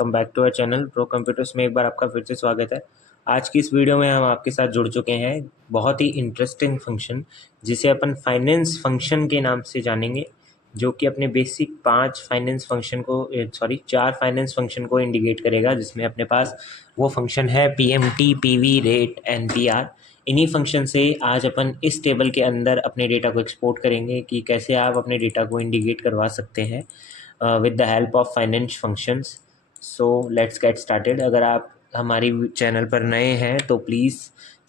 Welcome back to our channel pro computers में एक बार आपका फिर से स्वागत है। आज की इस वीडियो में हम आपके साथ जुड़ चुके हैं बहुत ही इंटरेस्टिंग फंक्शन जिसे अपन फाइनेंस फंक्शन के नाम से जानेंगे, जो कि अपने बेसिक चार फाइनेंस फंक्शन को इंडिकेट करेगा, जिसमें अपने पास वो फंक्शन है पीएमटी, पीवी, रेट, एनपीआर। इन्हीं फंक्शन से आज अपन इस टेबल के अंदर अपने डेटा को एक्सपोर्ट करेंगे कि कैसे आप अपने डेटा को इंडिकेट करवा सकते हैं with the help of finance functions. So let's get started. अगर आप हमारी चैनल पर नए हैं तो प्लीज़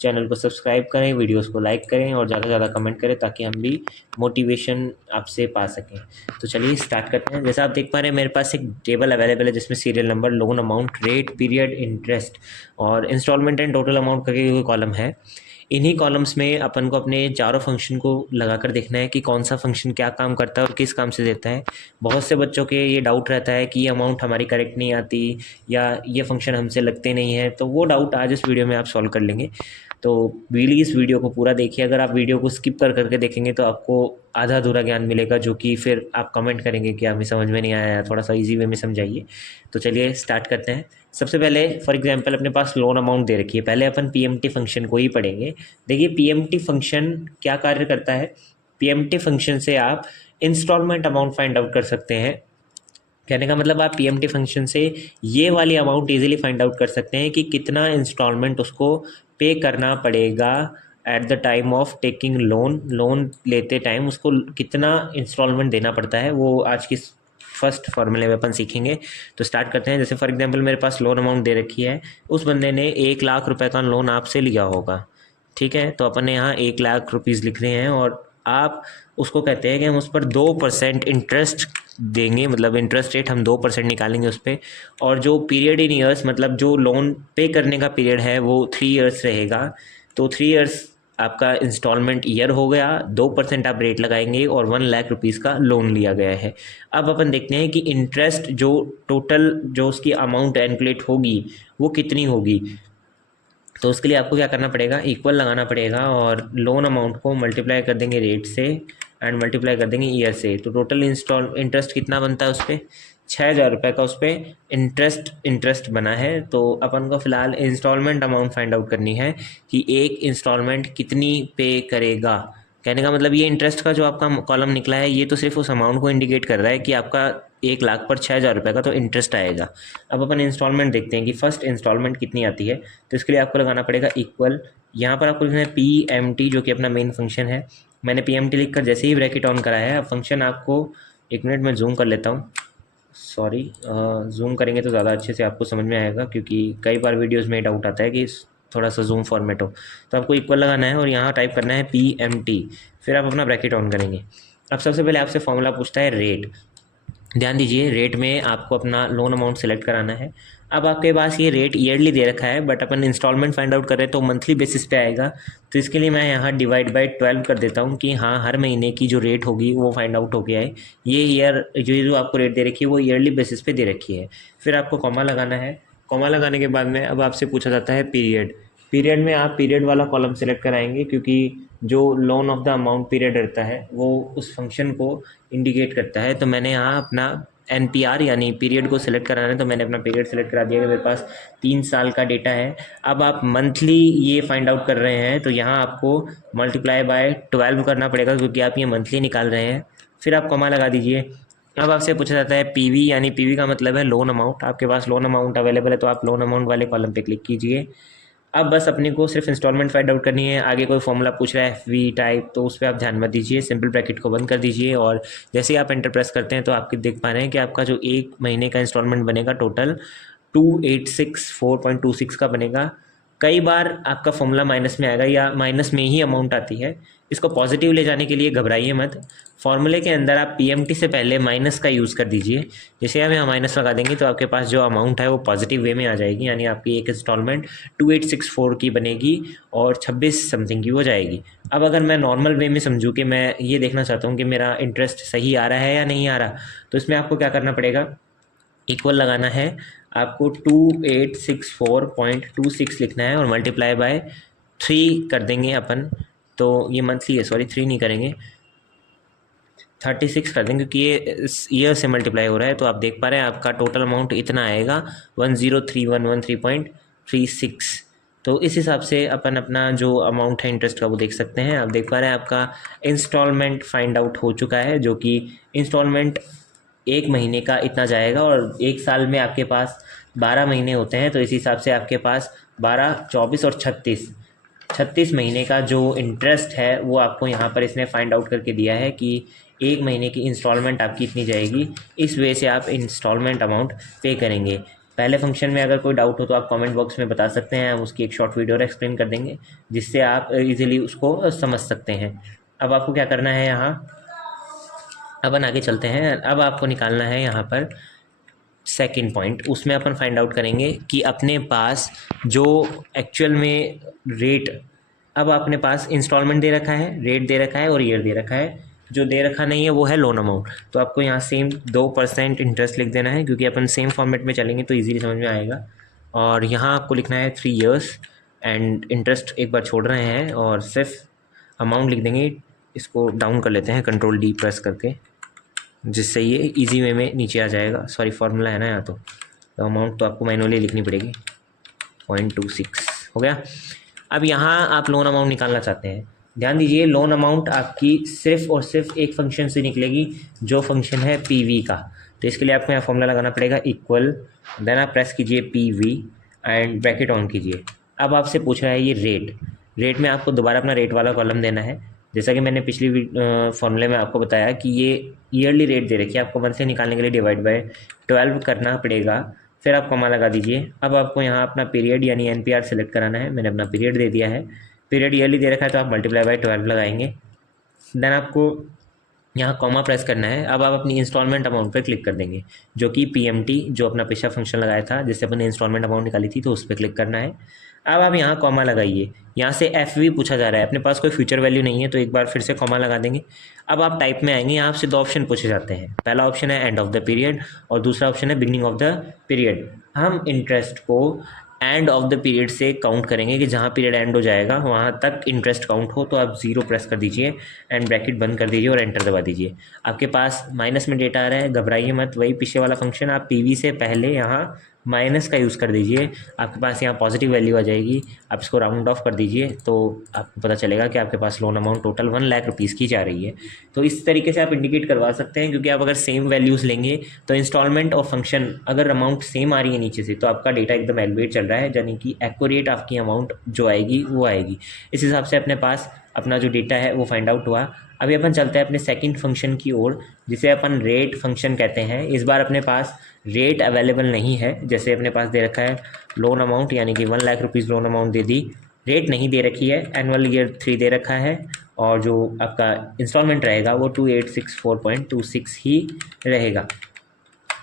चैनल को सब्सक्राइब करें, वीडियोस को लाइक करें और ज़्यादा से ज़्यादा कमेंट करें ताकि हम भी मोटिवेशन आपसे पा सकें। तो चलिए स्टार्ट करते हैं। जैसा आप देख पा रहे हैं मेरे पास एक टेबल अवेलेबल है जिसमें serial number, loan amount, rate, period, interest और इंस्टॉलमेंट एंड टोटल अमाउंट करके कोई कॉलम है। इन्हीं कॉलम्स में अपन को अपने चारों फंक्शन को लगाकर देखना है कि कौन सा फंक्शन क्या काम करता है और किस काम से देता है। बहुत से बच्चों के ये डाउट रहता है कि ये अमाउंट हमारी करेक्ट नहीं आती या ये फंक्शन हमसे लगते नहीं है, तो वो डाउट आज इस वीडियो में आप सॉल्व कर लेंगे। तो प्लीज़ इस वीडियो को पूरा देखिए। अगर आप वीडियो को स्किप करके देखेंगे तो आपको आधा अधूरा ज्ञान मिलेगा, जो कि फिर आप कमेंट करेंगे कि हमें समझ में नहीं आया, थोड़ा सा इजी वे में समझाइए। तो चलिए स्टार्ट करते हैं। सबसे पहले फॉर एग्जांपल अपने पास लोन अमाउंट दे रखी है। पहले अपन पीएमटी फंक्शन को ही पढ़ेंगे। देखिए पीएमटी फंक्शन क्या कार्य करता है। पीएमटी फंक्शन से आप इंस्टॉलमेंट अमाउंट फाइंड आउट कर सकते हैं। कहने का मतलब आप पीएमटी फंक्शन से ये वाली अमाउंट इजीली फाइंड आउट कर सकते हैं कि कितना इंस्टॉलमेंट उसको पे करना पड़ेगा at the time of taking loan लेते टाइम उसको कितना इंस्टॉलमेंट देना पड़ता है। वो आज की फर्स्ट फॉर्मूले में अपन सीखेंगे। तो स्टार्ट करते हैं। जैसे फॉर एग्जांपल मेरे पास लोन अमाउंट दे रखी है, उस बंदे ने 1 लाख रुपए का लोन आपसे लिया होगा, ठीक है। तो अपन ने यहाँ 1 लाख रुपीज़ लिख रहे हैं और आप उसको कहते हैं कि हम उस पर 2% इंटरेस्ट देंगे, मतलब इंटरेस्ट रेट हम 2% निकालेंगे उस पर। और जो पीरियड इन ईयर्स, मतलब जो लोन पे करने का पीरियड है वो 3 ईयर्स रहेगा। तो 3 ईयर्स आपका इंस्टॉलमेंट ईयर हो गया, 2% आप रेट लगाएंगे और 1 लाख रुपीज़ का लोन लिया गया है। अब अपन देखते हैं कि इंटरेस्ट जो टोटल जो उसकी अमाउंट कैलकुलेट होगी वो कितनी होगी। तो उसके लिए आपको क्या करना पड़ेगा, इक्वल लगाना पड़ेगा और लोन अमाउंट को मल्टीप्लाई कर देंगे रेट से एंड मल्टीप्लाई कर देंगे ईयर से। तो टोटल इंटरेस्ट कितना बनता है उस पर, 6,000 रुपये का उस पर इंटरेस्ट बना है। तो अपन को फिलहाल इंस्टॉलमेंट अमाउंट फाइंड आउट करनी है कि एक इंस्टॉलमेंट कितनी पे करेगा। कहने का मतलब ये इंटरेस्ट का जो आपका कॉलम निकला है ये तो सिर्फ उस अमाउंट को इंडिकेट कर रहा है कि आपका 1 लाख पर 6,000 रुपये का तो इंटरेस्ट आएगा। अब अपन इंस्टॉलमेंट देखते हैं कि फर्स्ट इंस्टॉलमेंट कितनी आती है। तो इसके लिए आपको लगाना पड़ेगा इक्वल। यहाँ पर आपको लिखना है पीएमटी, जो कि अपना मेन फंक्शन है। मैंने पीएमटी लिखकर जैसे ही ब्रैकेट ऑन करा है, अब फंक्शन आपको 1 मिनट में जूम कर लेता हूँ। सॉरी, जूम करेंगे तो ज़्यादा अच्छे से आपको समझ में आएगा, क्योंकि कई बार वीडियोज़ में डाउट आता है कि थोड़ा सा जूम फॉर्मेट हो। तो आपको इक्वल लगाना है और यहाँ टाइप करना है पीएमटी, फिर आप अपना ब्रैकेट ऑन करेंगे। अब सबसे पहले आपसे फॉर्मूला पूछता है रेट। ध्यान दीजिए, रेट में आपको अपना लोन अमाउंट सेलेक्ट कराना है। अब आपके पास ये रेट ईयरली दे रखा है, बट अपन इंस्टॉलमेंट फाइंड आउट कर रहे हैं तो मंथली बेसिस पे आएगा। तो इसके लिए मैं यहाँ डिवाइड बाई 12 कर देता हूँ कि हाँ हर महीने की जो रेट होगी वो फाइंड आउट हो गया है। ये ईयर जो आपको रेट दे रखी है वो ईयरली बेसिस पे दे रखी है। फिर आपको कॉमा लगाना है। कॉमा लगाने के बाद में अब आपसे पूछा जाता है पीरियड। पीरियड में आप पीरियड वाला कॉलम सेलेक्ट कराएंगे, क्योंकि जो loan of the amount period रहता है वो उस फंक्शन को इंडिकेट करता है। तो मैंने यहाँ अपना एनपीआर यानी पीरियड को सिलेक्ट कराना है, तो मैंने अपना पीरियड सेलेक्ट करा दिया कि मेरे पास 3 साल का डेटा है। अब आप मंथली ये फाइंड आउट कर रहे हैं तो यहाँ आपको मल्टीप्लाई बाय 12 करना पड़ेगा, क्योंकि आप ये मंथली निकाल रहे हैं। फिर आप कॉमा लगा दीजिए। अब आपसे पूछा जाता है पीवी, यानी पीवी का मतलब है लोन अमाउंट। आपके पास लोन अमाउंट अवेलेबल है तो आप लोन अमाउंट वाले कॉलम पे क्लिक कीजिए। अब बस अपने को सिर्फ इंस्टॉलमेंट फाइंड आउट करनी है। आगे कोई फॉर्मूला पूछ रहा है एफवी टाइप, तो उस पर आप ध्यान मत दीजिए, सिंपल ब्रैकेट को बंद कर दीजिए। और जैसे ही आप एंटर प्रेस करते हैं तो आप देख पा रहे हैं कि आपका जो 1 महीने का इंस्टॉलमेंट बनेगा टोटल 2864.26 का बनेगा। कई बार आपका फॉर्मूला माइनस में आएगा या माइनस में ही अमाउंट आती है। इसको पॉजिटिव ले जाने के लिए घबराइए मत। फॉर्मूले के अंदर आप पीएमटी से पहले माइनस का यूज़ कर दीजिए। जैसे हम यहाँ माइनस लगा देंगे तो आपके पास जो अमाउंट है वो पॉजिटिव वे में आ जाएगी, यानी आपकी एक इंस्टॉलमेंट 2864 की बनेगी और 26 समथिंग की हो जाएगी। अब अगर मैं नॉर्मल वे में समझूँ कि मैं ये देखना चाहता हूँ कि मेरा इंटरेस्ट सही आ रहा है या नहीं आ रहा, तो इसमें आपको क्या करना पड़ेगा, इक्वल लगाना है। आपको 2864.26 लिखना है और मल्टीप्लाई बाय 3 कर देंगे अपन। तो ये मंथली है, सॉरी 3 नहीं करेंगे, 36 कर देंगे क्योंकि ये ईयर से मल्टीप्लाई हो रहा है। तो आप देख पा रहे हैं आपका टोटल अमाउंट इतना आएगा 103,113.36। तो इस हिसाब से अपन अपना जो अमाउंट है इंटरेस्ट का वो देख सकते हैं। आप देख पा रहे हैं आपका इंस्टॉलमेंट फाइंड आउट हो चुका है, जो कि इंस्टॉलमेंट 1 महीने का इतना जाएगा और 1 साल में आपके पास 12 महीने होते हैं। तो इस हिसाब से आपके पास 12, 24 और 36 महीने का जो इंटरेस्ट है वो आपको यहाँ पर इसने फाइंड आउट करके दिया है कि 1 महीने की इंस्टॉलमेंट आपकी इतनी जाएगी। इस वजह से आप इंस्टॉलमेंट अमाउंट पे करेंगे। पहले फंक्शन में अगर कोई डाउट हो तो आप कमेंट बॉक्स में बता सकते हैं, हम उसकी एक शॉर्ट वीडियो और एक्सप्लेन कर देंगे जिससे आप इजीली उसको समझ सकते हैं। अब आपको क्या करना है, यहाँ अपन आगे चलते हैं। अब आपको निकालना है यहाँ पर सेकंड पॉइंट, उसमें अपन फाइंड आउट करेंगे कि अपने पास जो एक्चुअल में रेट, अब अपने पास इंस्टॉलमेंट दे रखा है, रेट दे रखा है और ईयर दे रखा है। जो दे रखा नहीं है वो है लोन अमाउंट। तो आपको यहाँ सेम 2% इंटरेस्ट लिख देना है क्योंकि अपन सेम फॉर्मेट में चलेंगे तो इजीली समझ में आएगा। और यहाँ आपको लिखना है 3 इयर्स एंड इंटरेस्ट एक बार छोड़ रहे हैं और सिर्फ अमाउंट लिख देंगे। इसको डाउन कर लेते हैं कंट्रोल D प्रेस करके, जिससे ये इजी वे में नीचे आ जाएगा। सॉरी फॉर्मूला है ना यहाँ, तो अमाउंट तो आपको मैनुअली लिखनी पड़ेगी। 0.26 हो गया। अब यहाँ आप लोन अमाउंट निकालना चाहते हैं। ध्यान दीजिए, लोन अमाउंट आपकी सिर्फ और सिर्फ एक फंक्शन से निकलेगी, जो फंक्शन है PV का। तो इसके लिए आपको यहाँ फॉर्मूला लगाना पड़ेगा इक्वल, देन आप प्रेस कीजिए PV एंड ब्रैकेट ऑन कीजिए। अब आपसे पूछ रहा है ये रेट में आपको दोबारा अपना रेट वाला कॉलम देना है। जैसा कि मैंने पिछली फॉर्मूले में आपको बताया कि ये ईयरली रेट दे रखी है, आपको मंथली निकालने के लिए डिवाइड बाय 12 करना पड़ेगा, फिर आप कॉमा लगा दीजिए। अब आपको यहाँ अपना पीरियड यानी NPR सेलेक्ट कराना है। मैंने अपना पीरियड दे दिया है, पीरियड ईयरली दे रखा है तो आप मल्टीप्लाई बाय 12 लगाएंगे। देन आपको यहाँ कॉमा प्रेस करना है। अब आप अपनी इंस्टॉलमेंट अमाउंट पर क्लिक कर देंगे, जो कि PMT जो अपना पिछला फंक्शन लगाया था जिससे अपने इंस्टॉलमेंट अमाउंट निकाली थी, तो उस पर क्लिक करना है। अब आप यहाँ कॉमा लगाइए। यहाँ से FV पूछा जा रहा है, अपने पास कोई फ्यूचर वैल्यू नहीं है तो एक बार फिर से कॉमा लगा देंगे। अब आप टाइप में आएंगे, यहाँ आपसे 2 ऑप्शन पूछे जाते हैं। पहला ऑप्शन है एंड ऑफ द पीरियड और दूसरा ऑप्शन है बिगनिंग ऑफ द पीरियड। हम इंटरेस्ट को एंड ऑफ द पीरियड से काउंट करेंगे कि जहाँ पीरियड एंड हो जाएगा वहाँ तक इंटरेस्ट काउंट हो। तो आप 0 प्रेस कर दीजिए एंड ब्रैकेट बंद कर दीजिए और एंटर दबा दीजिए। आपके पास माइनस में डेटा आ रहा है, घबराइए मत, वही पीछे वाला फंक्शन। आप PV से पहले यहाँ माइनस का यूज़ कर दीजिए, आपके पास यहाँ पॉजिटिव वैल्यू आ जाएगी। आप इसको राउंड ऑफ कर दीजिए तो आपको पता चलेगा कि आपके पास loan amount total 1 lakh rupees की जा रही है। तो इस तरीके से आप इंडिकेट करवा सकते हैं, क्योंकि आप अगर सेम वैल्यूज़ लेंगे तो इंस्टॉलमेंट और फंक्शन अगर अमाउंट सेम आ रही है नीचे से, तो आपका डेटा एकदम एलिवेट चल रहा है, यानी कि एक्यूरेट आपकी अमाउंट जो आएगी वो आएगी। इस हिसाब से अपने पास अपना जो डेटा है वो फाइंड आउट हुआ। अभी अपन चलते हैं अपने सेकंड फंक्शन की ओर, जिसे अपन रेट फंक्शन कहते हैं। इस बार अपने पास रेट अवेलेबल नहीं है। जैसे अपने पास दे रखा है लोन अमाउंट यानी कि 1 लाख रुपीज़ लोन अमाउंट दे दी, रेट नहीं दे रखी है, एनुअल ईयर 3 दे रखा है और जो आपका इंस्टॉलमेंट रहेगा वो 2864.26 ही रहेगा।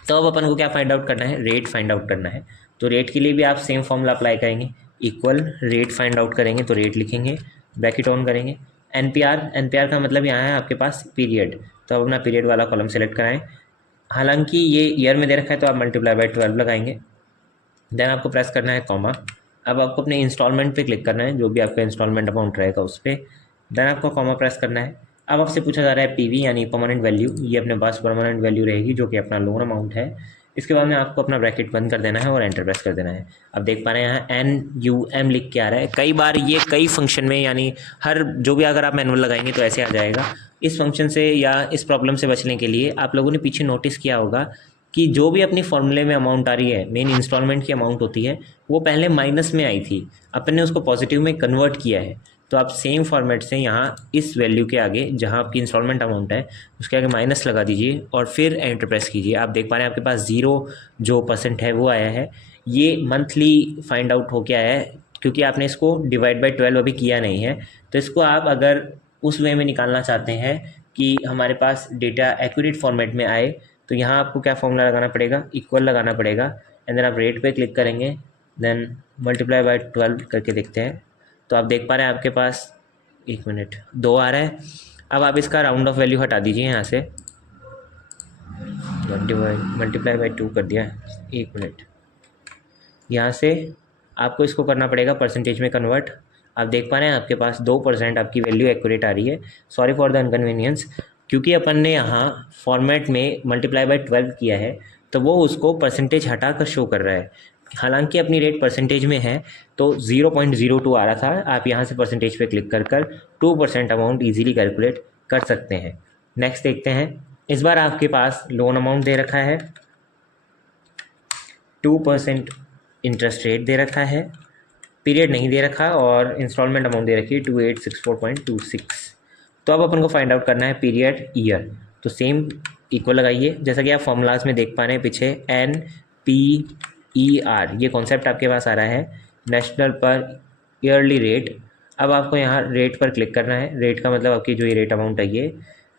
तो अब अपन को क्या फाइंड आउट करना है, रेट फाइंड आउट करना है। तो रेट के लिए भी आप सेम फॉर्मूला अप्लाई करेंगे, इक्वल रेट फाइंड आउट करेंगे तो रेट लिखेंगे, ब्रैकेट ऑन करेंगे। NPR का मतलब यहाँ है आपके पास पीरियड, तो अब अपना पीरियड वाला कॉलम सेलेक्ट कराएं। हालांकि ये ईयर में दे रखा है तो आप मल्टीप्लाई बाय 12 लगाएंगे। देन आपको प्रेस करना है कॉमा। अब आपको अपने इंस्टॉलमेंट पे क्लिक करना है, जो भी आपका इंस्टॉलमेंट अमाउंट रहेगा उस पर। देन आपको कॉमा प्रेस करना है। अब आपसे पूछा जा रहा है PV यानी परमानेंट वैल्यू, ये अपने पास परमानेंट वैल्यू रहेगी जो कि अपना लोन अमाउंट है। इसके बाद में आपको अपना ब्रैकेट बंद कर देना है और एंटर प्रेस कर देना है। अब देख पा रहे हैं यहाँ NUM लिख के आ रहा है। कई बार ये कई फंक्शन में यानी हर जो भी अगर आप मैनुअल लगाएंगे तो ऐसे आ जाएगा। इस फंक्शन से या इस प्रॉब्लम से बचने के लिए आप लोगों ने पीछे नोटिस किया होगा कि जो भी अपनी फॉर्मूले में अमाउंट आ रही है, मेन इंस्टॉलमेंट की अमाउंट होती है, वो पहले माइनस में आई थी, अपन ने उसको पॉजिटिव में कन्वर्ट किया है। तो आप सेम फॉर्मेट से यहाँ इस वैल्यू के आगे जहाँ आपकी इंस्टॉलमेंट अमाउंट है उसके आगे माइनस लगा दीजिए और फिर एंटर प्रेस कीजिए। आप देख पा रहे हैं आपके पास 0 जो % है वो आया है। ये मंथली फाइंड आउट हो के आया है क्योंकि आपने इसको डिवाइड बाय 12 अभी किया नहीं है। तो इसको आप अगर उस वे में निकालना चाहते हैं कि हमारे पास डेटा एक्यूरेट फॉर्मेट में आए, तो यहाँ आपको क्या फॉर्मूला लगाना पड़ेगा, इक्वल लगाना पड़ेगा। एंड देन आप रेट पे क्लिक करेंगे, देन मल्टीप्लाई बाय 12 करके देखते हैं। तो आप देख पा रहे हैं आपके पास 1 मिनट 2 आ रहा है। अब आप इसका राउंड ऑफ वैल्यू हटा दीजिए, यहाँ से मल्टीप्लाई बाय 2 कर दिया, 1 मिनट। यहाँ से आपको इसको करना पड़ेगा परसेंटेज में कन्वर्ट। आप देख पा रहे हैं आपके पास 2% आपकी वैल्यू एक्यूरेट आ रही है। Sorry for the inconvenience. क्योंकि अपन ने यहाँ फॉर्मेट में मल्टीप्लाई बाय 12 किया है तो वो उसको परसेंटेज हटा कर शो कर रहा है। हालांकि अपनी रेट परसेंटेज में है तो 0.02 आ रहा था, आप यहाँ से परसेंटेज पे क्लिक कर कर 2% अमाउंट ईजिली कैलकुलेट कर सकते हैं। नेक्स्ट देखते हैं, इस बार आपके पास लोन अमाउंट दे रखा है, 2% इंटरेस्ट रेट दे रखा है, पीरियड नहीं दे रखा और इंस्टॉलमेंट अमाउंट दे रखी है 2864.26। तो अब अपन को फाइंड आउट करना है पीरियड ईयर। तो सेम इक्वल लगाइए, जैसा कि आप फॉर्मूलाज में देख पा रहे हैं पीछे NPER ये कॉन्सेप्ट आपके पास आ रहा है, नेशनल पर ईयरली रेट। अब आपको यहाँ रेट पर क्लिक करना है, रेट का मतलब आपकी जो ये रेट अमाउंट है ये,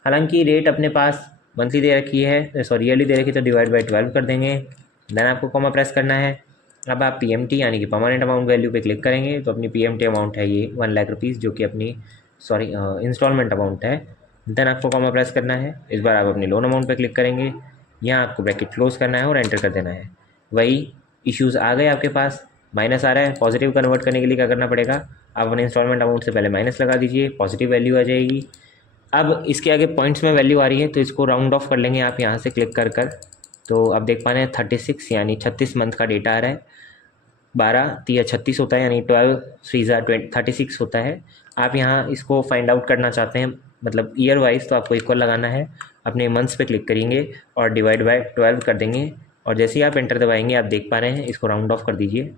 हालांकि रेट अपने पास मंथली दे रखी है, सॉरी ईयरली दे रखी है, तो डिवाइड बाय 12 कर देंगे, देन आपको कॉमा प्रेस करना है। अब आप PMT यानी कि परमानेंट अमाउंट वैल्यू पे क्लिक करेंगे तो अपनी PMT अमाउंट है ये 1 लाख रुपीज़, जो कि अपनी इंस्टॉलमेंट अमाउंट है। देन आपको कॉमा प्रेस करना है, इस बार आप अपनी लोन अमाउंट पे क्लिक करेंगे, यहाँ आपको ब्रैकेट क्लोज करना है और एंटर कर देना है। वही इश्यूज़ आ गए आपके पास, माइनस आ रहा है, पॉजिटिव कन्वर्ट करने के लिए क्या करना पड़ेगा, आप अपने इंस्टॉलमेंट अमाउंट से पहले माइनस लगा दीजिए, पॉजिटिव वैल्यू आ जाएगी। अब इसके आगे पॉइंट्स में वैल्यू आ रही है तो इसको राउंड ऑफ कर लेंगे आप यहाँ से क्लिक कर कर। तो अब देख पा रहे हैं 36 यानी 36 मंथ का डेटा आ रहा है, 12 3 36 होता है, यानी 12 3 36 होता है। आप यहाँ इसको फाइंड आउट करना चाहते हैं मतलब ईयर वाइज, तो आपको इक्वल लगाना है, अपने मंथ्स पे क्लिक करेंगे और डिवाइड बाय 12 कर देंगे, और जैसे ही आप एंटर दबाएंगे आप देख पा रहे हैं इसको राउंड ऑफ कर दीजिए,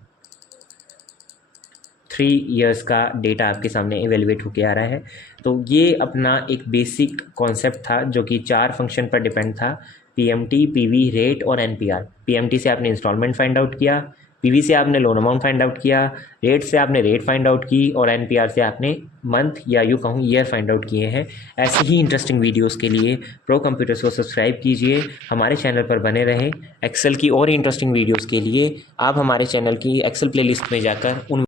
3 ईयर्स का डेटा आपके सामने इवेलुएट होके आ रहा है। तो ये अपना एक बेसिक कॉन्सेप्ट था जो कि 4 फंक्शन पर डिपेंड था, PMT, PV, रेट और NPR। PMT से आपने इंस्टॉलमेंट फाइंड आउट किया, PV से आपने लोन अमाउंट फाइंड आउट किया, रेट से आपने रेट फाइंड आउट की और NPR से आपने मंथ या यूँ कहूँ ईयर फाइंड आउट किए हैं। ऐसे ही इंटरेस्टिंग वीडियोस के लिए प्रो कंप्यूटर्स को सब्सक्राइब कीजिए, हमारे चैनल पर बने रहें। एक्सेल की और इंटरेस्टिंग वीडियोज़ के लिए आप हमारे चैनल की एक्सेल प्लेलिस्ट में जाकर उन